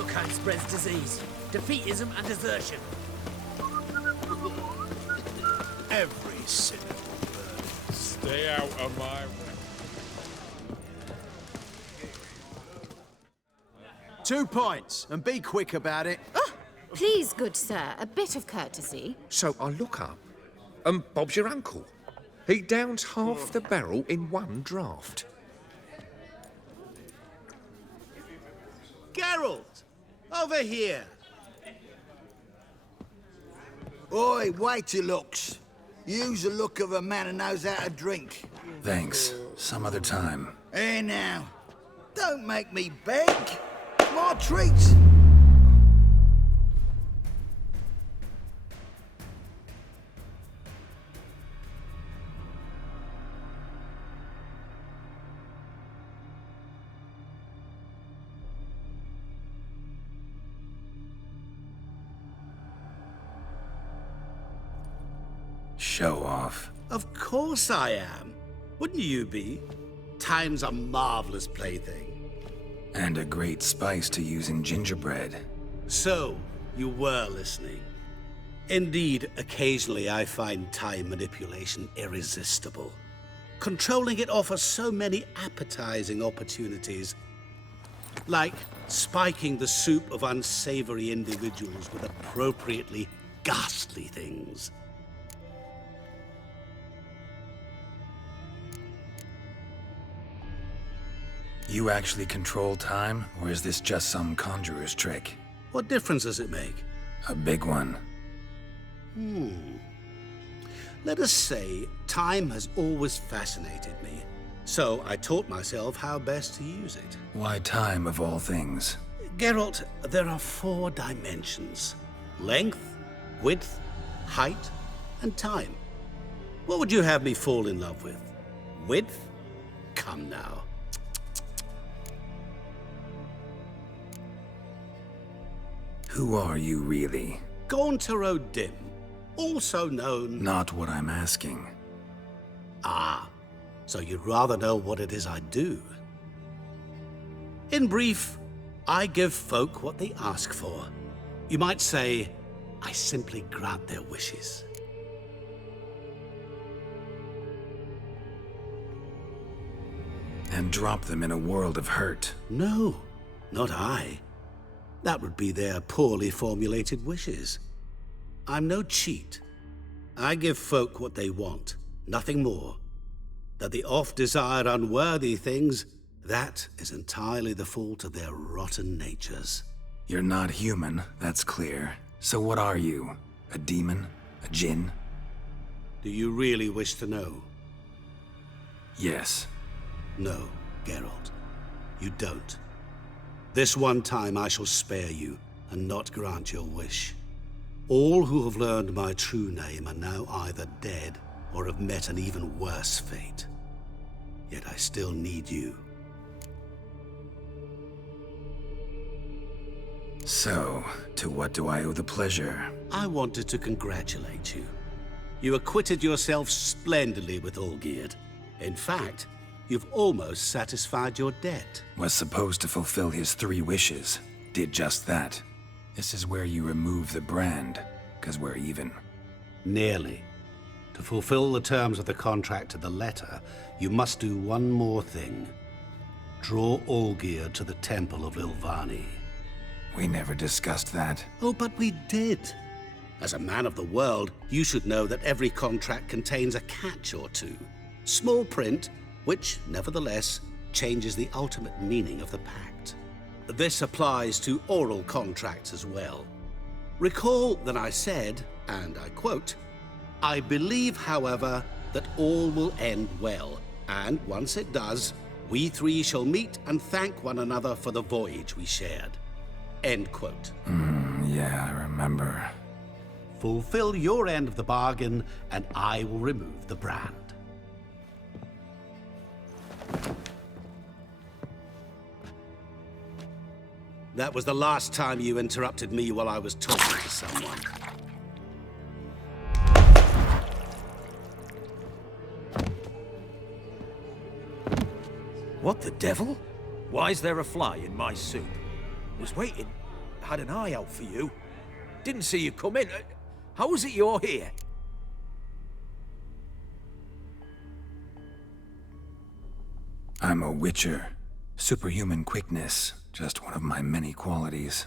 Look how it spreads disease. Defeatism and desertion. Every cynical bird. Stay out of my way. 2 points, and be quick about it. Oh, please, good sir, a bit of courtesy. So I look up, and Bob's your uncle. He downs half the barrel in one draught. Geralt! Over here! Oi, wait your looks. Use the look of a man who knows how to drink. Thanks. Some other time. Here now. Don't make me beg. My treat. Show off. Of course I am. Wouldn't you be? Time's a marvelous plaything. And a great spice to use in gingerbread. So, you were listening. Indeed, occasionally I find time manipulation irresistible. Controlling it offers so many appetizing opportunities. Like spiking the soup of unsavory individuals with appropriately ghastly things. You actually control time, or is this just some conjurer's trick? What difference does it make? A big one. Let us say time has always fascinated me. So I taught myself how best to use it. Why time, of all things? Geralt, there are 4 dimensions. Length, width, height, and time. What would you have me fall in love with? Width? Come now. Who are you, really? Gauntero Dim, also known... Not what I'm asking. Ah, so you'd rather know what it is I do. In brief, I give folk what they ask for. You might say, I simply grant their wishes. And drop them in a world of hurt. No, not I. That would be their poorly formulated wishes. I'm no cheat. I give folk what they want, nothing more. That they oft desire unworthy things, that is entirely the fault of their rotten natures. You're not human, that's clear. So what are you? A demon? A djinn? Do you really wish to know? Yes. No, Geralt. You don't. This one time I shall spare you, and not grant your wish. All who have learned my true name are now either dead, or have met an even worse fate. Yet I still need you. So, to what do I owe the pleasure? I wanted to congratulate you. You acquitted yourself splendidly with Olgierd. In fact, you've almost satisfied your debt. Was supposed to fulfill his 3 wishes. Did just that. This is where you remove the brand, 'cause we're even. Nearly. To fulfill the terms of the contract to the letter, you must do one more thing. Draw Olgierd to the Temple of Ilvani. We never discussed that. Oh, but we did. As a man of the world, you should know that every contract contains a catch or two. Small print, which, nevertheless, changes the ultimate meaning of the pact. This applies to oral contracts as well. Recall that I said, and I quote, "I believe, however, that all will end well, and once it does, we 3 shall meet and thank one another for the voyage we shared." End quote. Yeah, I remember. Fulfill your end of the bargain, and I will remove the brand. That was the last time you interrupted me while I was talking to someone. What the devil? Why is there a fly in my soup? Was waiting. had an eye out for you. Didn't see you come in. How is it you're here? I'm a witcher. Superhuman quickness, just one of my many qualities.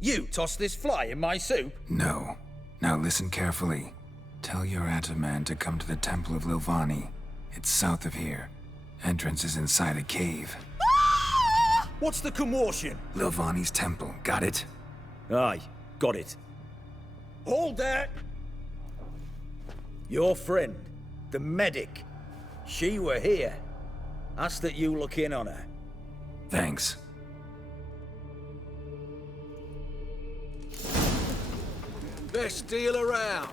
You tossed this fly in my soup? No. Now listen carefully. Tell your Ataman to come to the Temple of Lilvani. It's south of here. Entrance is inside a cave. What's the commotion? Lilvani's temple, got it? Aye, got it. Hold there! Your friend, the medic, she were here. Ask that you look in on her. Thanks. Best deal around.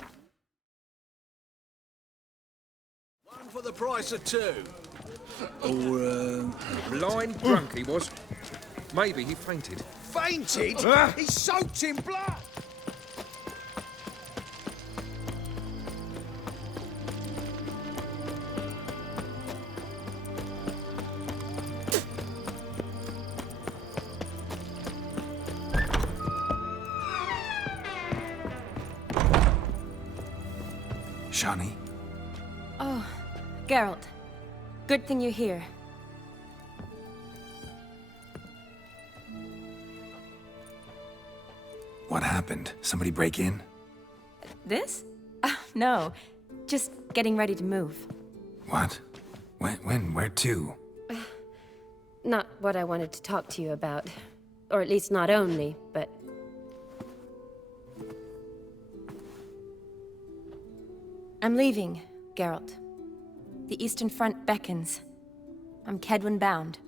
One for the price of two. Blind drunk he was. Maybe he fainted. Fainted? He's soaked in blood! Shani? Oh, Geralt. Good thing you're here. What happened? Somebody break in? This? No. Just getting ready to move. What? When? Where to? Not what I wanted to talk to you about. Or at least not only, but... I'm leaving, Geralt. The Eastern Front beckons. I'm Kedwin bound.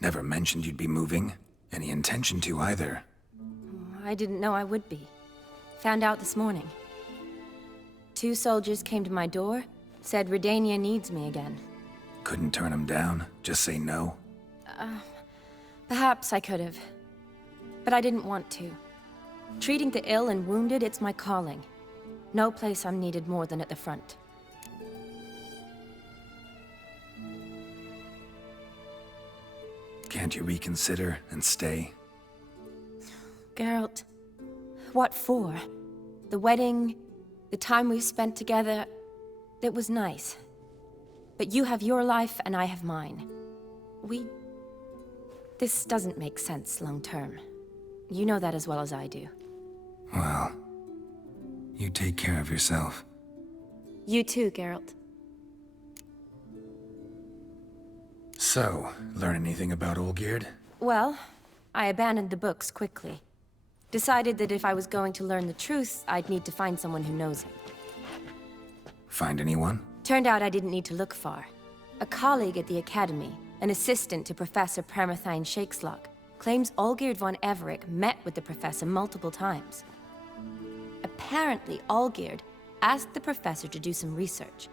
Never mentioned you'd be moving. Any intention to either. I didn't know I would be. Found out this morning. 2 soldiers came to my door, said Redania needs me again. Couldn't turn him down? Just say no? Perhaps I could have. But I didn't want to. Treating the ill and wounded, it's my calling. No place I'm needed more than at the front. Can't you reconsider and stay? Geralt, what for? The wedding, the time we've spent together, it was nice. But you have your life and I have mine. This doesn't make sense long term. You know that as well as I do. Well, you take care of yourself. You too, Geralt. So, learn anything about Olgierd? Well, I abandoned the books quickly. Decided that if I was going to learn the truth, I'd need to find someone who knows him. Find anyone? Turned out I didn't need to look far. A colleague at the Academy, an assistant to Professor Permathine Shakeslock, claims Olgierd von Everec met with the professor multiple times. Apparently, Olgierd asked the professor to do some research.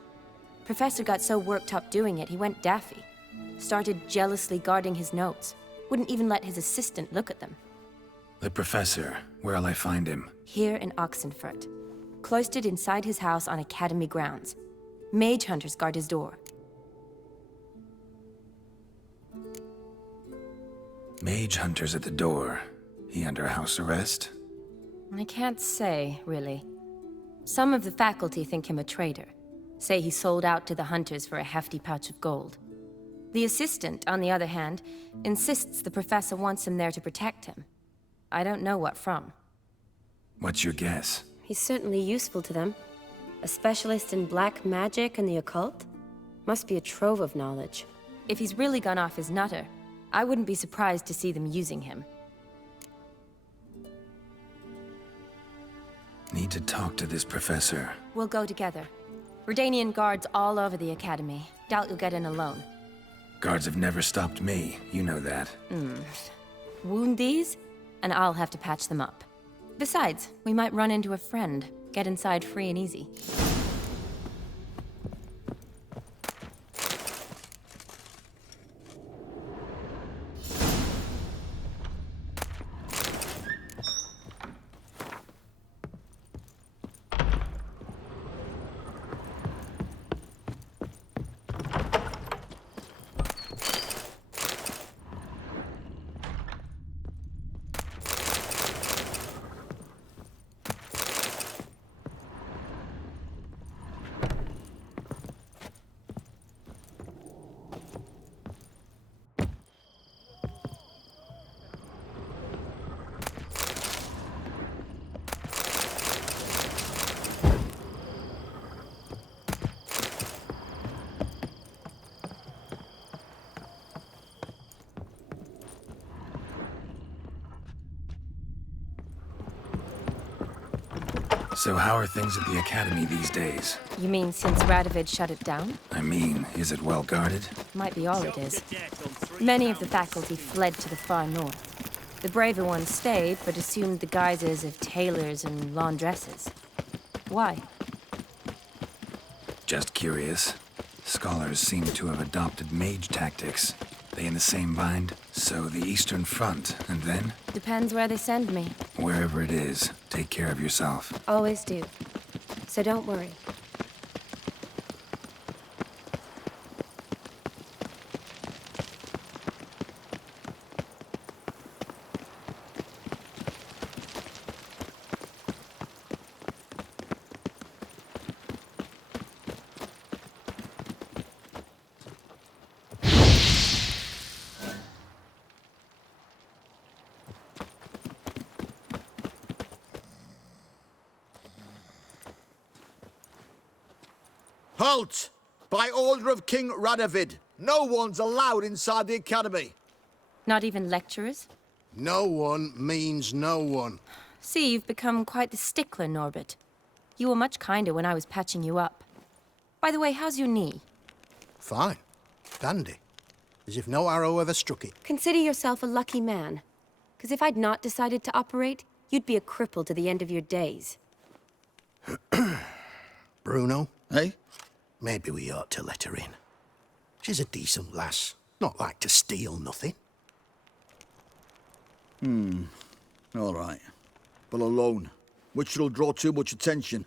Professor got so worked up doing it, he went daffy. Started jealously guarding his notes. Wouldn't even let his assistant look at them. The professor. Where'll I find him? Here in Oxenfurt. Cloistered inside his house on Academy grounds. Mage hunters guard his door. Mage hunters at the door. He under house arrest? I can't say, really. Some of the faculty think him a traitor. Say he sold out to the hunters for a hefty pouch of gold. The assistant, on the other hand, insists the professor wants him there to protect him. I don't know what from. What's your guess? He's certainly useful to them. A specialist in black magic and the occult? Must be a trove of knowledge. If he's really gone off his nutter, I wouldn't be surprised to see them using him. Need to talk to this professor. We'll go together. Redanian guards all over the Academy. Doubt you'll get in alone. Guards have never stopped me, you know that. Wound these, and I'll have to patch them up. Besides, we might run into a friend. Get inside free and easy. So how are things at the Academy these days? You mean since Radovid shut it down? I mean, is it well guarded? Might be all it is. Many of the faculty fled to the far north. The braver ones stayed, but assumed the guises of tailors and laundresses. Why? Just curious. Scholars seem to have adopted mage tactics. They in the same bind? So the Eastern Front, and then? Depends where they send me. Wherever it is, take care of yourself. Always do. So don't worry. Halt! By order of King Radovid, no one's allowed inside the Academy. Not even lecturers? No one means no one. See, you've become quite the stickler, Norbert. You were much kinder when I was patching you up. By the way, how's your knee? Fine. Dandy. As if no arrow ever struck it. Consider yourself a lucky man. Because if I'd not decided to operate, you'd be a cripple to the end of your days. Bruno, eh? Maybe we ought to let her in. She's a decent lass. Not like to steal nothing. All right. But alone, which will draw too much attention.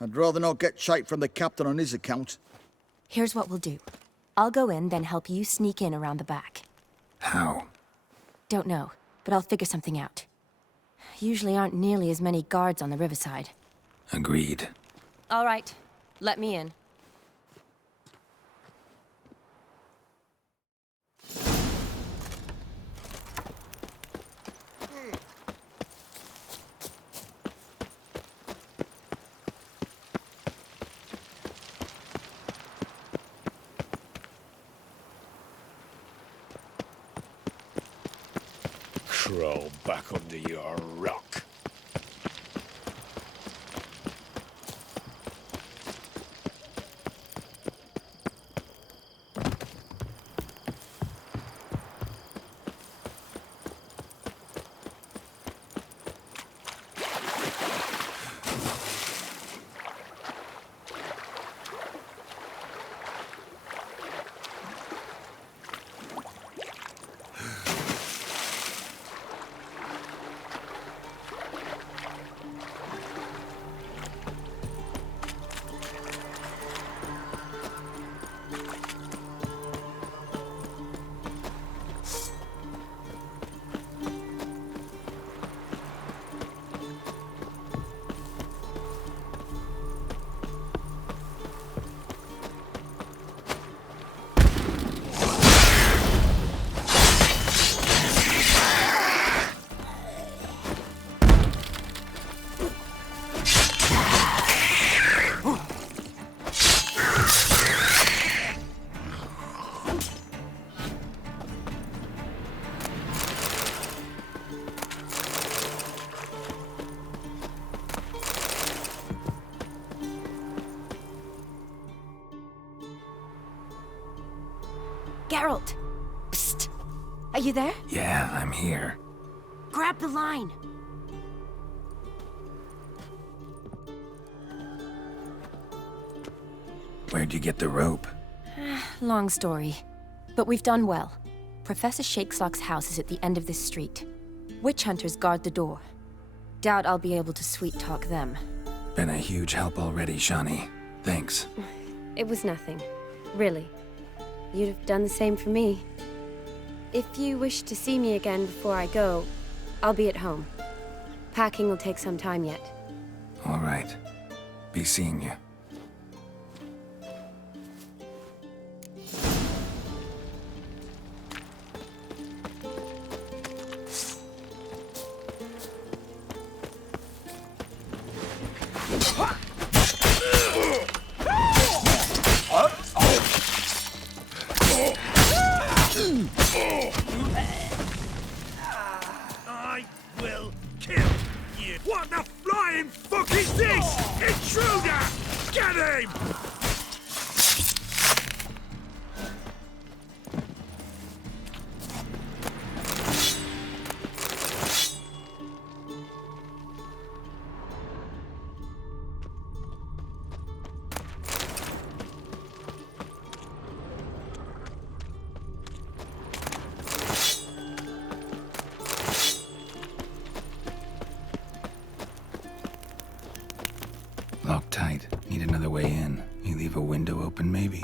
I'd rather not get shite from the captain on his account. Here's what we'll do. I'll go in, then help you sneak in around the back. How? Don't know, but I'll figure something out. Usually aren't nearly as many guards on the riverside. Agreed. All right, let me in. Crawl back under your rock. Geralt! Psst! Are you there? Yeah, I'm here. Grab the line! Where'd you get the rope? Long story. But we've done well. Professor Shakeslock's house is at the end of this street. Witch hunters guard the door. Doubt I'll be able to sweet-talk them. Been a huge help already, Shani. Thanks. It was nothing. Really. You'd have done the same for me. If you wish to see me again before I go, I'll be at home. Packing will take some time yet. All right. Be seeing you. I will kill you. What the fly flying fuck is this? Intruder! Get him! Locked tight. Need another way in. You leave a window open, maybe?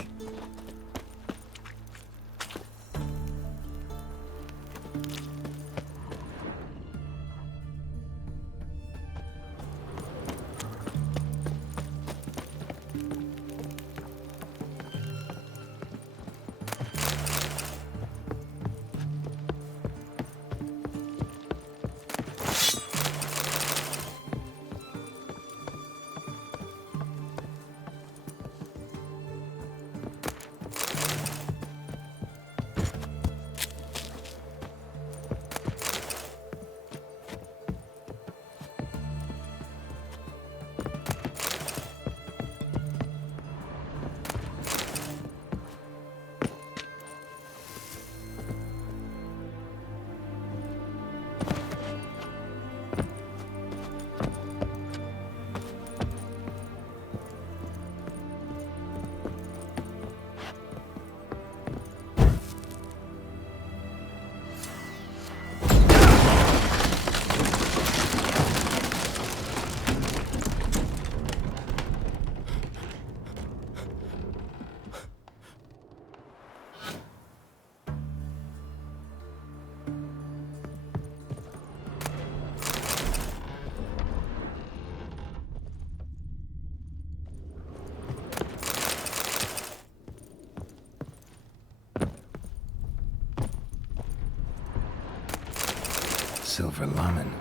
Silver Laman.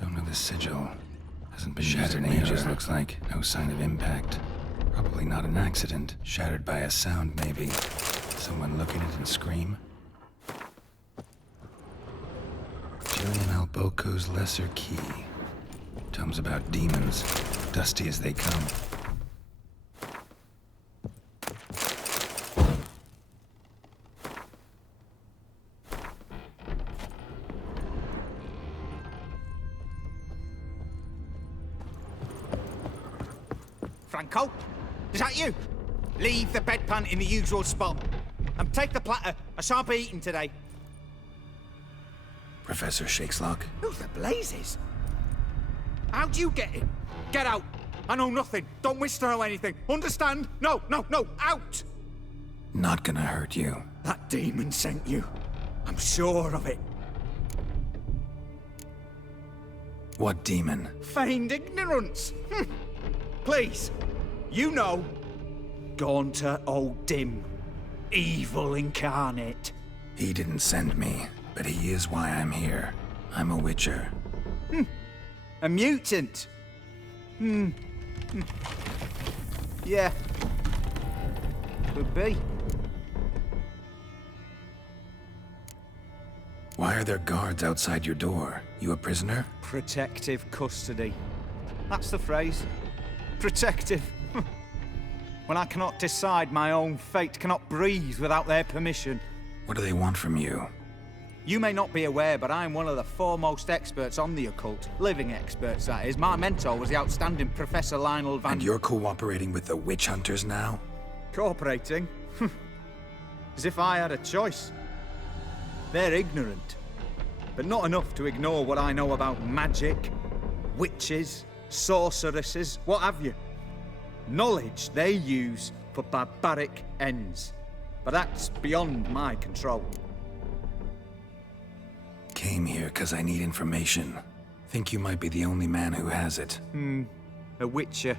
Don't know the sigil. Hasn't been shattered in ages, looks like. No sign of impact. Probably not an accident. Shattered by a sound, maybe. Someone look at it and scream. Julian Alboco's Lesser Key. Tomes about demons. Dusty as they come. Franco? Is that you? Leave the bedpan in the usual spot. And take the platter. I shan't be eating today. Professor Shakeslock? Who the blazes? How'd you get in? Get out. I know nothing. Don't wish to know anything. Understand? No, no, no. Out! Not gonna hurt you. That demon sent you. I'm sure of it. What demon? Feigned ignorance. Please. You know. Gaunter O'Dim. Evil incarnate. He didn't send me, but he is why I'm here. I'm a witcher. A mutant. Yeah. Could be. Why are there guards outside your door? You a prisoner? Protective custody. That's the phrase. Protective. When I cannot decide my own fate, cannot breathe without their permission. What do they want from you? You may not be aware, but I'm one of the foremost experts on the occult. Living experts, that is. My mentor was the outstanding Professor Lionel Van... And you're cooperating with the witch hunters now? Cooperating? As if I had a choice. They're ignorant, but not enough to ignore what I know about magic, witches, sorceresses, what have you. Knowledge they use for barbaric ends. But that's beyond my control. Came here because I need information. Think you might be the only man who has it. A witcher.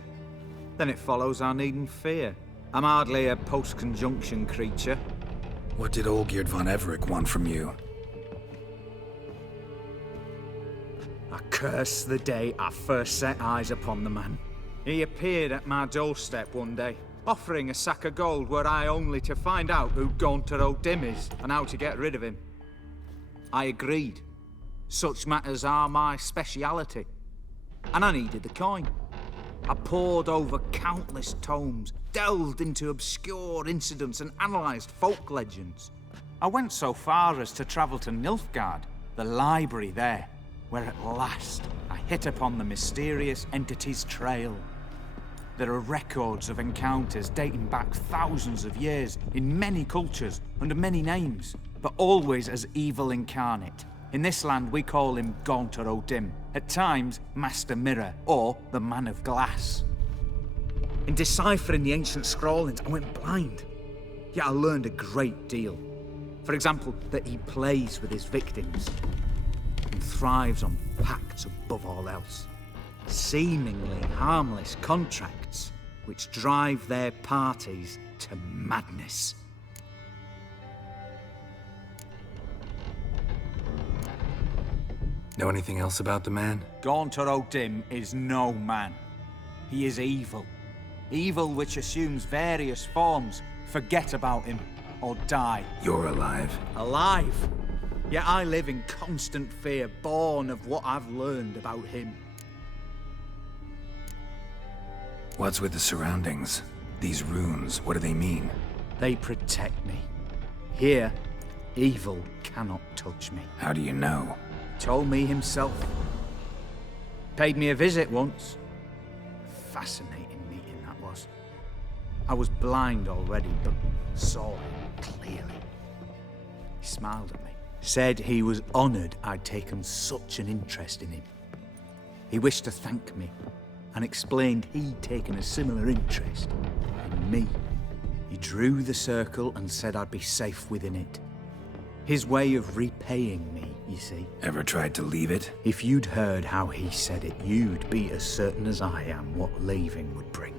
Then it follows I needn't fear. I'm hardly a post-conjunction creature. What did Olgierd von Everec want from you? I curse the day I first set eyes upon the man. He appeared at my doorstep one day, offering a sack of gold were I only to find out who Gaunter O'Dim is and how to get rid of him. I agreed. Such matters are my speciality. and I needed the coin. I pored over countless tomes, delved into obscure incidents and analysed folk legends. I went so far as to travel to Nilfgaard, the library there, where at last I hit upon the mysterious entity's trail. There are records of encounters dating back thousands of years in many cultures under many names, but always as evil incarnate. In this land we call him Gaunter O'Dim, at times Master Mirror or the Man of Glass. In deciphering the ancient scrawlings I went blind, yet I learned a great deal. For example, that he plays with his victims and thrives on pacts above all else. Seemingly harmless contracts which drive their parties to madness. Know anything else about the man? Gaunter O'Dim is no man. He is evil. Evil which assumes various forms. Forget about him, or die. You're alive. Alive? Yet I live in constant fear, born of what I've learned about him. What's with the surroundings? These runes, what do they mean? They protect me. Here, evil cannot touch me. How do you know? Told me himself. Paid me a visit once. Fascinating meeting that was. I was blind already, but saw him clearly. He smiled at me. Said he was honoured I'd taken such an interest in him. He wished to thank me and explained he'd taken a similar interest in me. He drew the circle and said I'd be safe within it. His way of repaying me, you see. Ever tried to leave it? If you'd heard how he said it, you'd be as certain as I am what leaving would bring.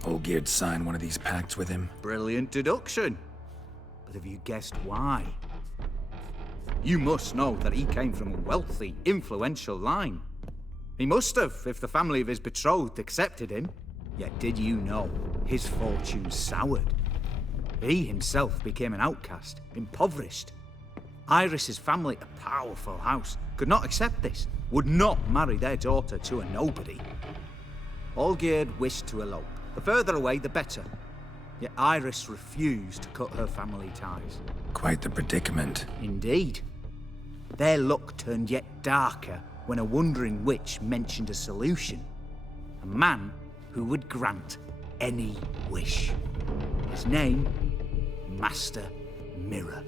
Olgierd signed one of these pacts with him? Brilliant deduction. But have you guessed why? You must know that he came from a wealthy, influential line. He must have, if the family of his betrothed accepted him. Yet did you know his fortune soured? He himself became an outcast, impoverished. Iris's family, a powerful house, could not accept this, would not marry their daughter to a nobody. Olgierd wished to elope. The further away, the better. Yet Iris refused to cut her family ties. Quite the predicament. Indeed. Their luck turned yet darker when a wandering witch mentioned a solution. A man who would grant any wish. His name, Master Mirror.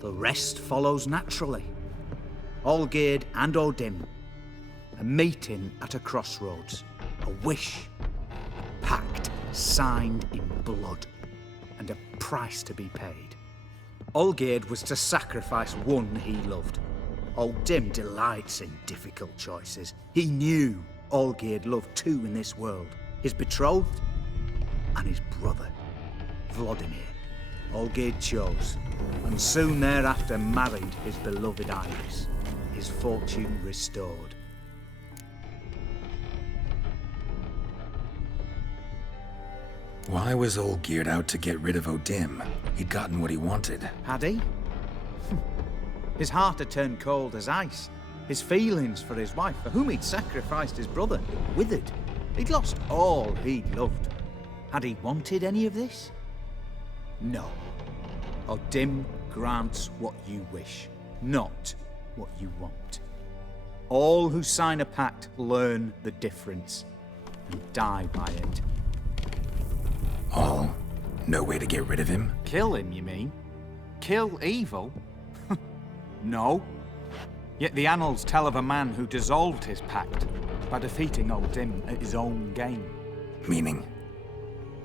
The rest follows naturally. Olgierd and O'Dim. A meeting at a crossroads. A wish. A pact signed in blood. And a price to be paid. Olgierd was to sacrifice one he loved. O'Dim delights in difficult choices. He knew Olgierd loved two in this world. His betrothed and his brother, Vladimir. Olgierd chose, and soon thereafter married his beloved Iris, his fortune restored. Why was Olgierd out to get rid of O'Dim? He'd gotten what he wanted. Had he? His heart had turned cold as ice. His feelings for his wife, for whom he'd sacrificed his brother, withered. He'd lost all he'd loved. Had he wanted any of this? No. O'Dim grants what you wish, not what you want. All who sign a pact learn the difference and die by it. All? No way to get rid of him? Kill him, you mean? Kill evil? No. Yet the annals tell of a man who dissolved his pact by defeating O'Dim at his own game. Meaning?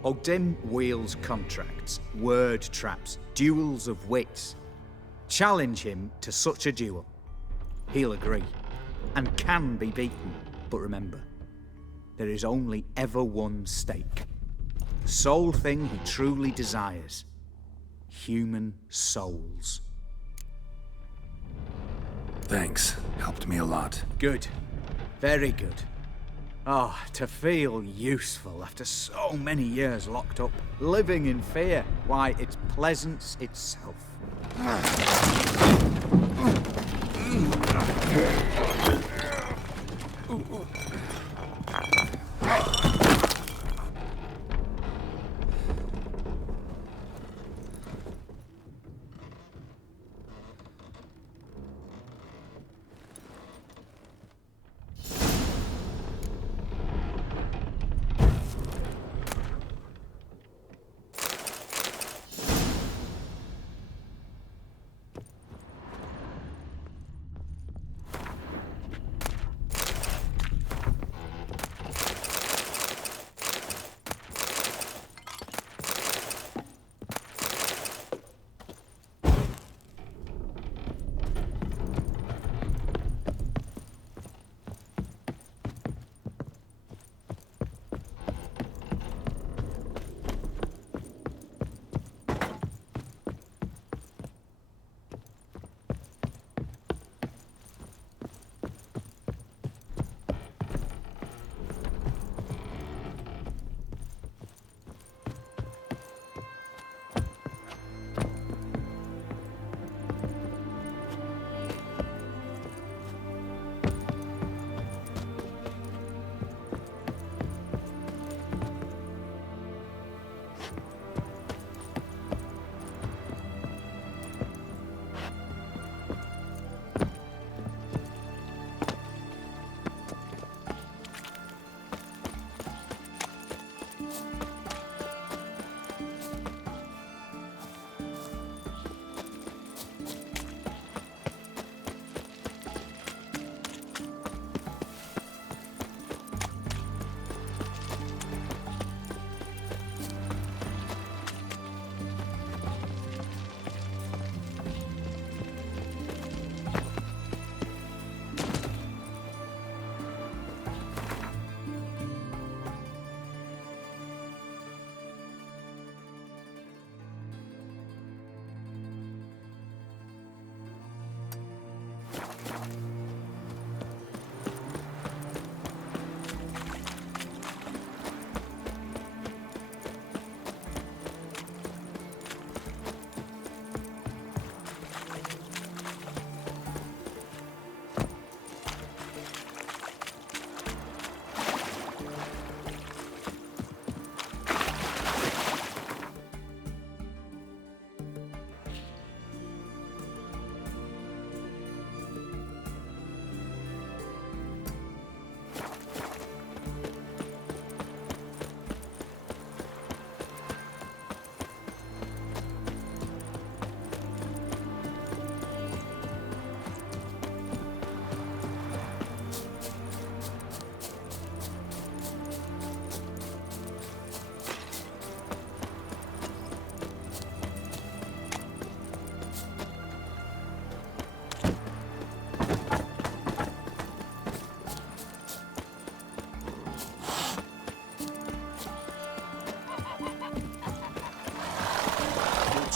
O'Dim wields contracts, word traps, duels of wits. Challenge him to such a duel. He'll agree, and can be beaten. But remember, there is only ever one stake. The sole thing he truly desires. Human souls. Thanks. Helped me a lot. Good. Very good. Oh, to feel useful after so many years locked up, living in fear. Why, it's pleasance itself.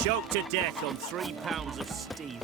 Choked to death on 3 pounds of steel.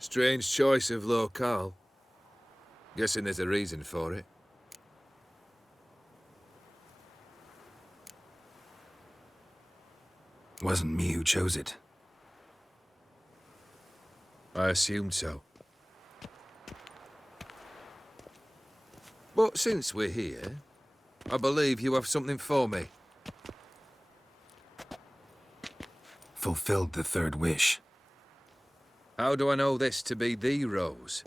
Strange choice of locale. Guessing there's a reason for it. Wasn't me who chose it. I assumed so. But since we're here, I believe you have something for me. Fulfilled the third wish. How do I know this to be the rose?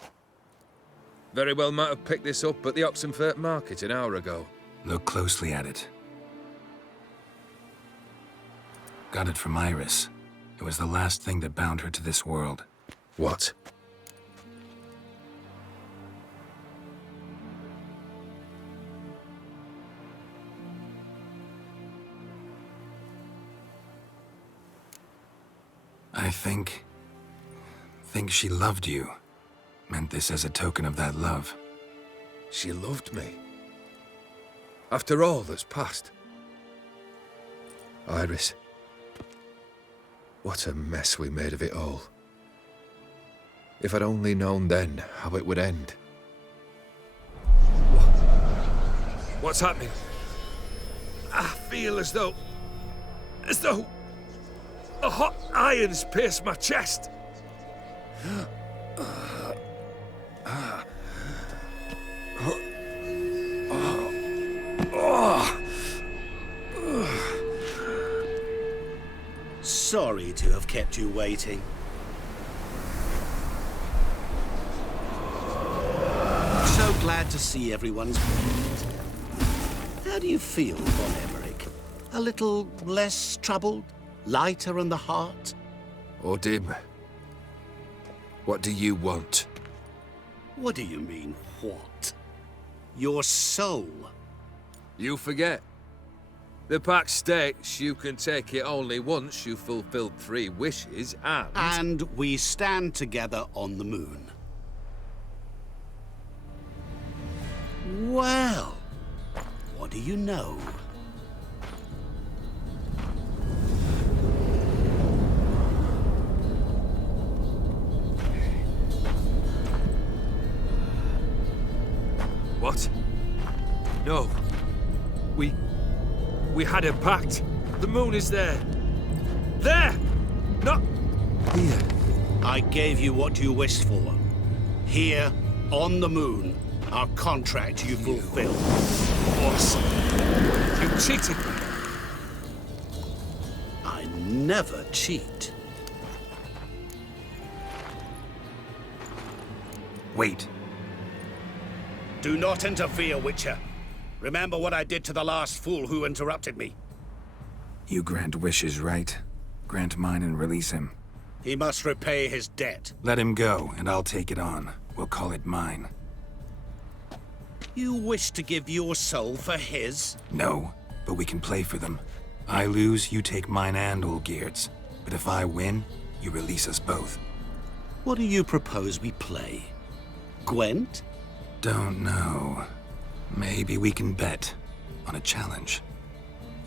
Very well might have picked this up at the Oxenfurt market an hour ago. Look closely at it. Got it from Iris. It was the last thing that bound her to this world. What? I think she loved you. Meant this as a token of that love. She loved me. After all that's passed. Iris. What a mess we made of it all. If I'd only known then how it would end. What's happening? I feel as though a hot iron's pierced my chest. Sorry to have kept you waiting. So glad to see everyone's moved. How do you feel, Von Emmerich? A little less troubled? Lighter in the heart? Or dim? What do you want? What do you mean, what? Your soul. You forget. The pact states you can take it only once you've fulfilled 3 wishes, and... And we stand together on the moon. Well, what do you know? What? No. We had a pact. The moon is there. There! Not here. I gave you what you wished for. Here, on the moon, our contract you fulfilled. Boss, you cheated me. I never cheat. Wait. Do not interfere, Witcher. Remember what I did to the last fool who interrupted me. You grant wishes, right? Grant mine and release him. He must repay his debt. Let him go, and I'll take it on. We'll call it mine. You wish to give your soul for his? No, but we can play for them. I lose, you take mine and Olgierd's. But if I win, you release us both. What do you propose we play? Gwent? Don't know. Maybe we can bet on a challenge.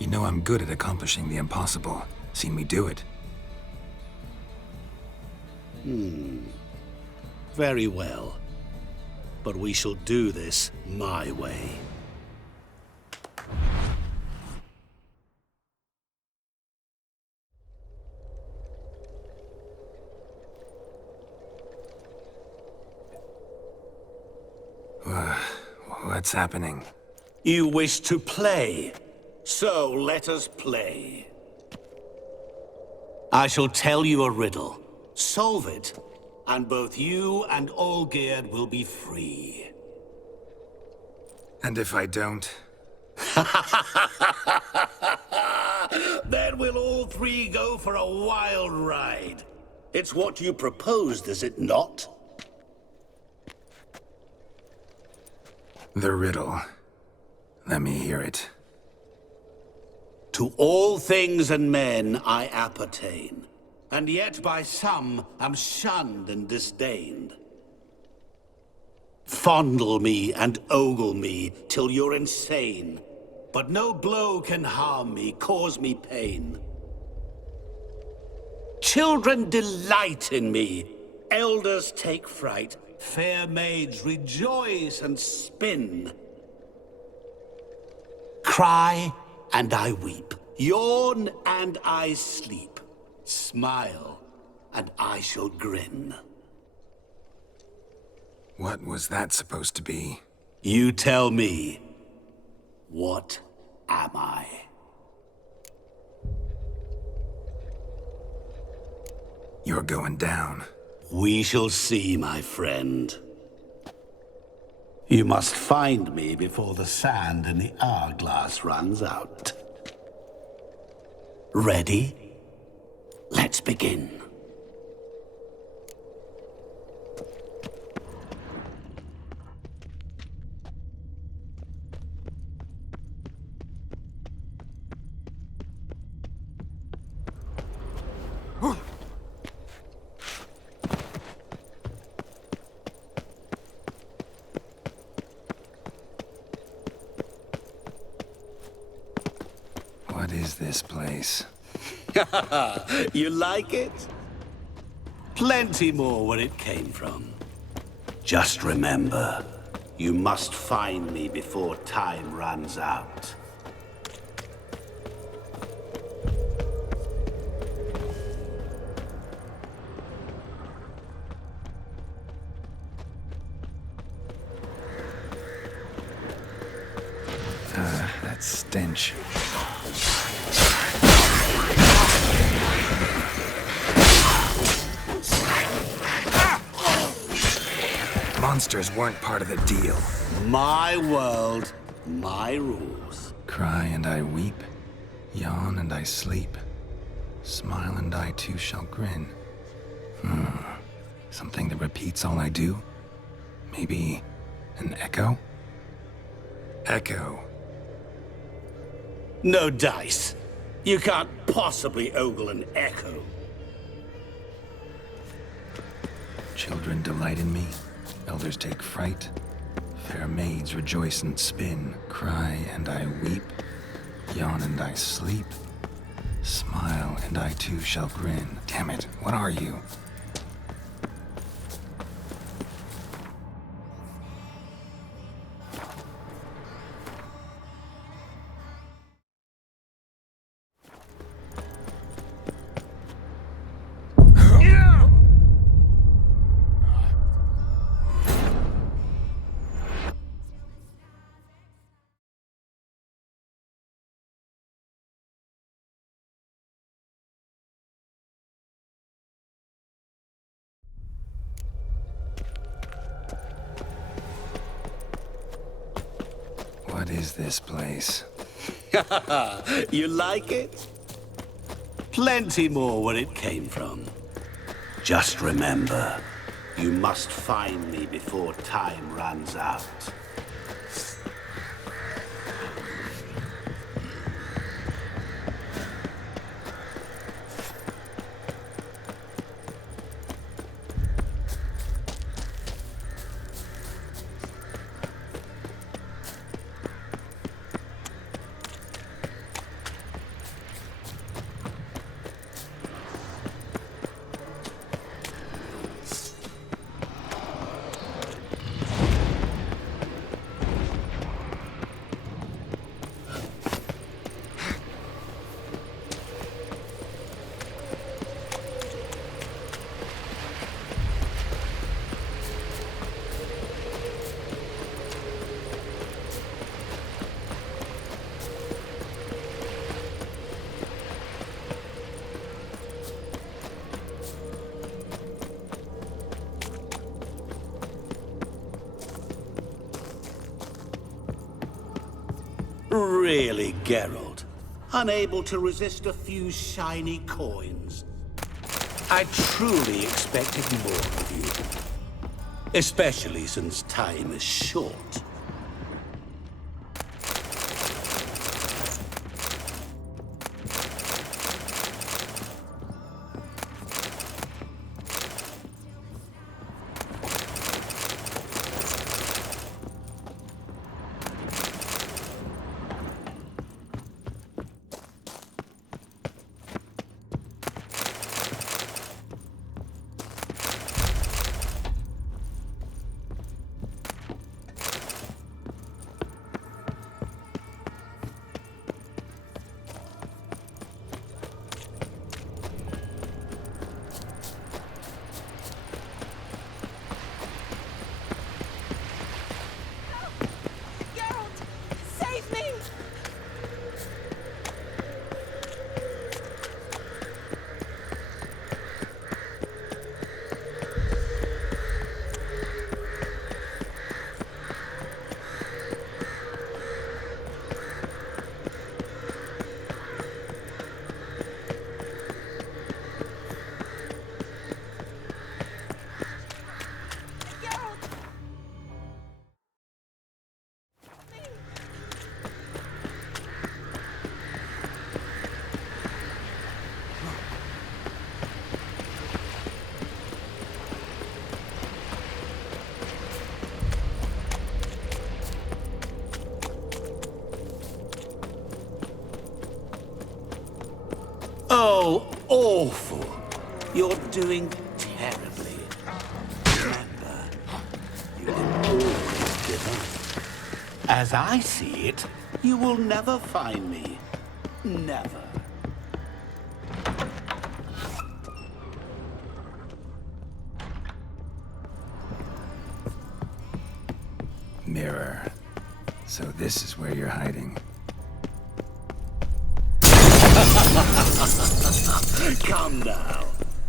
You know I'm good at accomplishing the impossible. Seen me do it. Very well. But we shall do this my way. What's happening? You wish to play, so let us play. I shall tell you a riddle. Solve it, and both you and Olgierd will be free. And if I don't? Then we'll all 3 go for a wild ride. It's what you proposed, is it not? The riddle. Let me hear it. To all things and men I appertain, and yet by some am shunned and disdained. Fondle me and ogle me till you're insane, but no blow can harm me, cause me pain. Children delight in me, Elders take fright, fair maids rejoice and spin. Cry and I weep, yawn and I sleep, smile and I shall grin. What was that supposed to be? You tell me, what am I? You're going down. We shall see, my friend. You must find me before the sand in the hourglass runs out. Ready? Let's begin. What is this place? You like it? Plenty more where it came from. Just remember, you must find me before time runs out. That stench. Monsters weren't part of the deal. My world, my rules. Cry and I weep, yawn and I sleep, smile and I too shall grin. Something that repeats all I do? Maybe an echo? Echo. No dice. You can't possibly ogle an echo. Children delight in me, elders take fright, fair maids rejoice and spin, cry and I weep, yawn and I sleep, smile and I too shall grin. Damn it, what are you? What is this place? You like it? Plenty more where it came from. Just remember, you must find me before time runs out. Really, Geralt? Unable to resist a few shiny coins? I truly expected more of you. Especially since time is short. You're doing terribly. Remember, you can always give up. As I see it, you will never find me. Never. Mirror. So this is where you're hiding. Come now.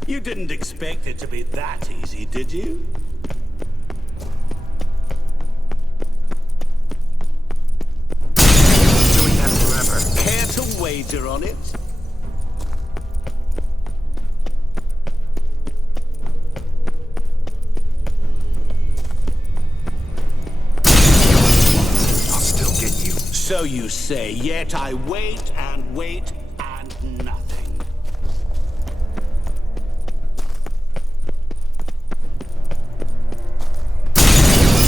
You didn't expect it to be that easy, did you? Doing that forever. Care to wager on it? I'll still get you. So you say, yet I wait and wait and nothing.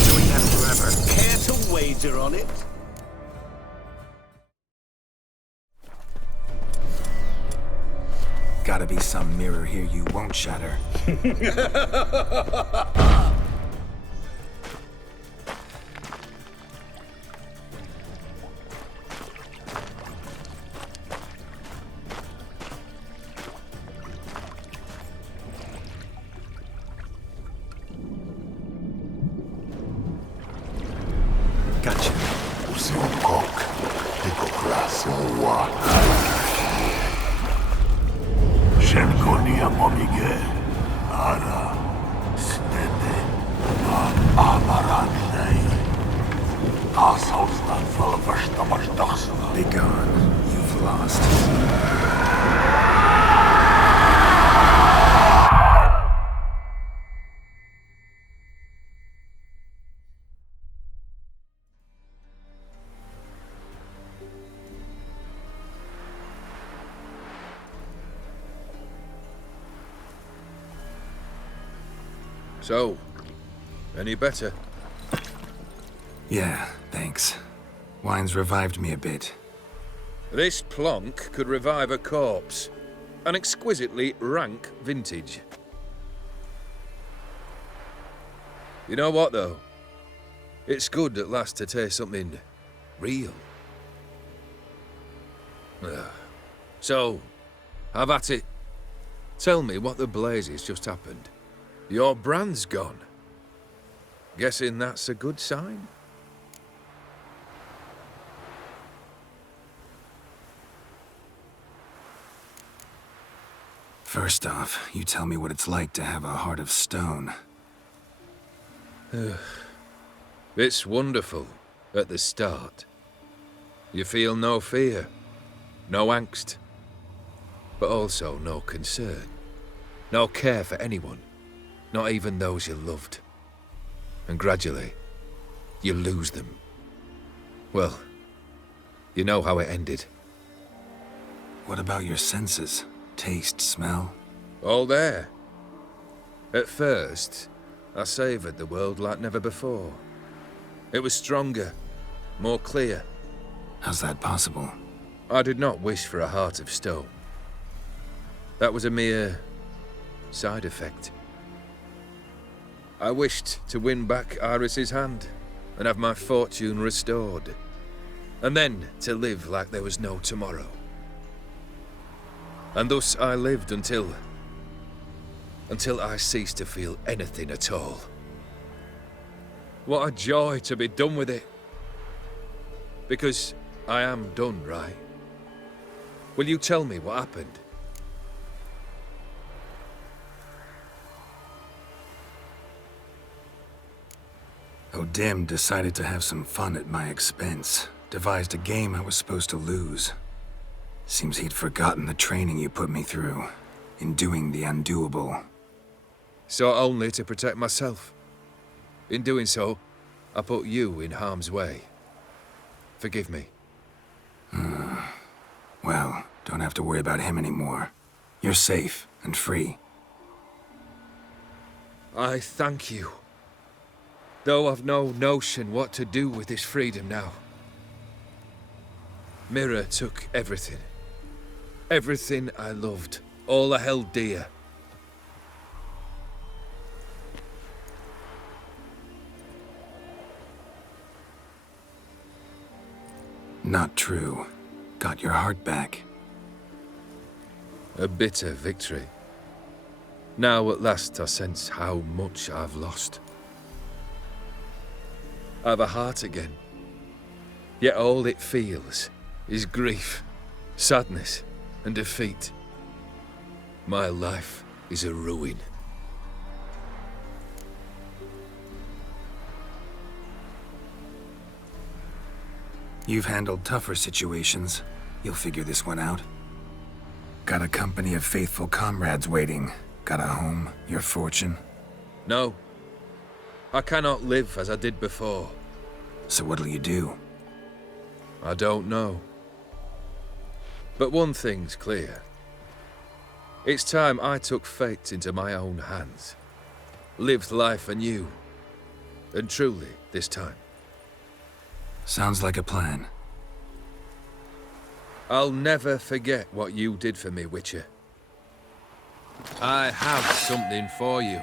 Doing that forever. Care to wager on it? Gotta be some mirror here you won't shatter. Gotcha. Shenkonia momige. Ara. Snede. Amaranlei. Ashausnan falvashtamashtaxna. Be gone. You've lost. So, any better? Yeah, thanks. Wine's revived me a bit. This plonk could revive a corpse. An exquisitely rank vintage. You know what, though? It's good at last to taste something real. So, have at it. Tell me what the blazes just happened. Your brand's gone. Guessing that's a good sign? First off, you tell me what it's like to have a heart of stone. It's wonderful at the start. You feel no fear, no angst, but also no concern, no care for anyone. Not even those you loved. And gradually, you lose them. Well, you know how it ended. What about your senses? Taste, smell? All there. At first, I savoured the world like never before. It was stronger, more clear. How's that possible? I did not wish for a heart of stone. That was a mere side effect. I wished to win back Iris's hand and have my fortune restored. And then to live like there was no tomorrow. And thus I lived until I ceased to feel anything at all. What a joy to be done with it. Because I am done, right? Will you tell me what happened? O'Dim decided to have some fun at my expense. Devised a game I was supposed to lose. Seems he'd forgotten the training you put me through. In doing the undoable. So only to protect myself. In doing so, I put you in harm's way. Forgive me. Well, don't have to worry about him anymore. You're safe and free. I thank you. Though I've no notion what to do with this freedom now. Mirror took everything. Everything I loved. All I held dear. Not true. Got your heart back. A bitter victory. Now at last I sense how much I've lost. I've a heart again. Yet all it feels is grief, sadness, and defeat. My life is a ruin. You've handled tougher situations. You'll figure this one out. Got a company of faithful comrades waiting. Got a home, your fortune. No. I cannot live as I did before. So what'll you do? I don't know. But one thing's clear. It's time I took fate into my own hands. Lived life anew. And truly, this time. Sounds like a plan. I'll never forget what you did for me, Witcher. I have something for you.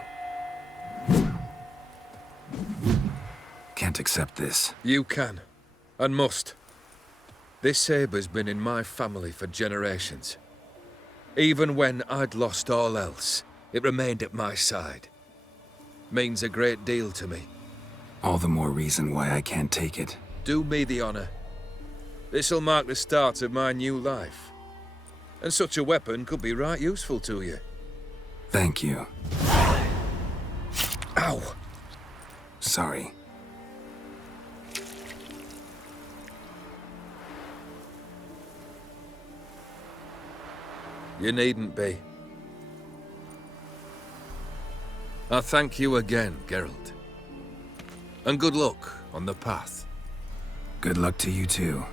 Can't accept this. You can, and must. This sabre's been in my family for generations. Even when I'd lost all else, it remained at my side. Means a great deal to me. All the more reason why I can't take it. Do me the honor. This'll mark the start of my new life. And such a weapon could be right useful to you. Thank you. Ow! Sorry. You needn't be. I thank you again, Geralt. And good luck on the path. Good luck to you too.